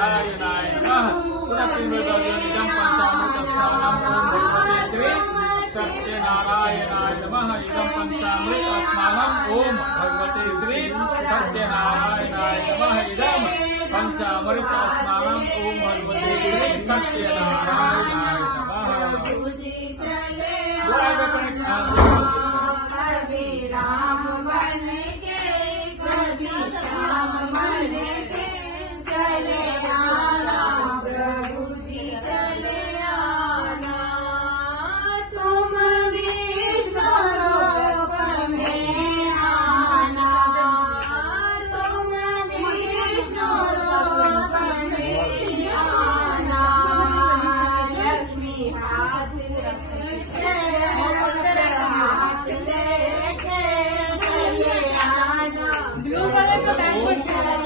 नारायणाय नमः पुनः पंचामृत स्नानम ओम भगवते श्री सत्यनारायणाय नमः इदं पंचामृत स्नानम ओम भगवते श्री सत्यनारायणाय नमः कभी राम बन के कभी श्याम बन के चले आना प्रभु जी चले आना तुम विष्णु लोक में आना तुम विष्णु लोक में आना लक्ष्मी हाथ ब्लू कलर का बैंड स्नानम